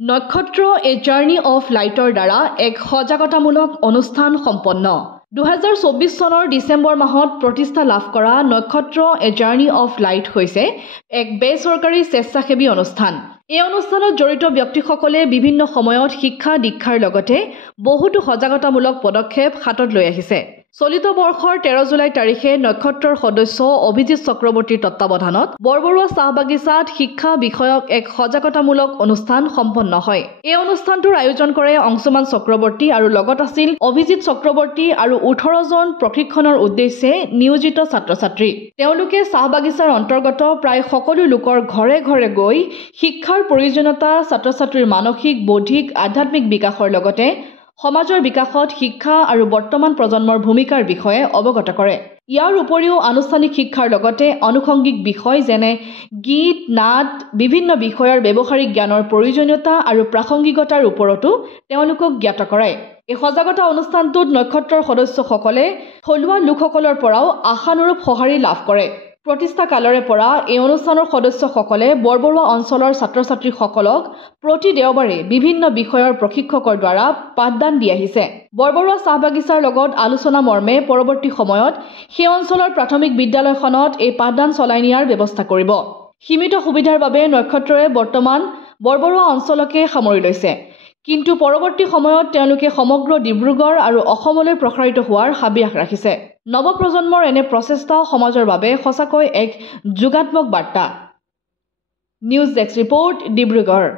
নক্ষত্ৰ এ journey of লাইটৰ দ্বাৰা এক সজাগতামূলক অনুষ্ঠান সম্পন্ন 2024 চনৰ ডিসেম্বৰ মাহত প্ৰতিষ্ঠা লাভ কৰা নক্ষত্ৰ এ জাৰ্নি অফ লাইট হৈছে এক বেচৰকাৰী স্বেচ্ছাসেৱী অনুষ্ঠান। এই অনুষ্ঠানত জড়িত ব্যক্তিসকলে বিভিন্ন সময়ত শিক্ষা দীক্ষাৰ লগতে বহুতো সজাগতামূলক পদক্ষেপ হাতত লৈ আহিছে। চলিত বৰ্ষৰ 13 জুলাই তাৰিখে নক্ষত্ৰৰ সদস্য অভিজিৎ চক্ৰৱৰ্তীৰ তত্ত্বাৱধানত বৰবৰুৱা চাহ বাগিচাত শিক্ষা বিষয়ক এক সজাগতামূলক অনুষ্ঠান সম্পন্ন হয়। এই অনুষ্ঠানটোৰ আয়োজন কৰে অংশুমান চক্ৰৱৰ্তী আৰু লগত আছিল অভিজিৎ চক্ৰৱৰ্তী আৰু 18 জন প্ৰশিক্ষণৰ উদ্দেশ্যে নিয়োজিত ছাত্ৰ-ছাত্ৰী। তেওঁলোকে চাহ বাগিচাৰ অন্তৰ্গত প্ৰায় সকলো লোকৰ ঘৰে ঘৰে গৈ শিক্ষাৰ প্ৰয়োজনীয়তা, ছাত্ৰ-ছাত্ৰীৰ মানসিক, বৌদ্ধিক, আধ্যাত্মিক বিকাশৰ লগতে সমাজৰ বিকাশত শিক্ষা আৰু বৰ্তমান প্ৰজন্মৰ ভূমিকাৰ বিষয়ে অৱগত কৰে। ইয়াৰ উপৰিও আনুষ্ঠানিক শিক্ষাৰ লগতে আনুষংগিক বিষয় যেনে গীত, নাট, বিভিন্ন বিষয়ৰ ব্যৱহাৰিক জ্ঞানৰ প্ৰয়োজনীয়তা আৰু প্ৰাসংগিকতাৰ ওপৰতো তেওঁলোকক জ্ঞাত কৰায়। এই সজাগতা অনুষ্ঠানটোত নক্ষত্ৰৰ সদস্যসকলে থলুৱা লোকসকলৰ পৰাও আশানুৰূপ সঁহাৰি লাভ কৰে। প্ৰতিষ্ঠা কালৰে পৰা এই অনুষ্ঠানৰ সদস্যসকলে বৰবৰুৱা অঞ্চলৰ ছাত্ৰ-ছাত্ৰীসকলক প্ৰতি দেওবাৰে বিভিন্ন বিষয়ৰ প্ৰশিক্ষকৰ দ্বাৰা পাঠদান দি আহিছে। বৰবৰুৱা চাহ বাগিচাৰ লগত আলোচনা মৰ্মে পৰৱৰ্তী সময়ত সেই অঞ্চলৰ প্ৰাথমিক বিদ্যালয়খনত এই পাঠদান চলাই নিয়াৰ ব্যৱস্থা কৰিব। সীমিত সুবিধাৰ বাবে নক্ষত্ৰই বৰ্তমান বৰবৰুৱা অঞ্চলকে সামৰি লৈছে, কিন্তু পৰৱৰ্তী সময়ত তেওঁলোকে সমগ্ৰ ডিব্ৰুগড় আৰু অসমলৈ প্ৰসাৰিত হোৱাৰ হাবিয়াস ৰাখিছে। নৱপ্ৰজন্মৰ এনে প্ৰচেষ্টা সমাজৰ বাবে সঁচাকৈ এক যোগাত্মক বাৰ্তা। News desk report, Dibrugarh.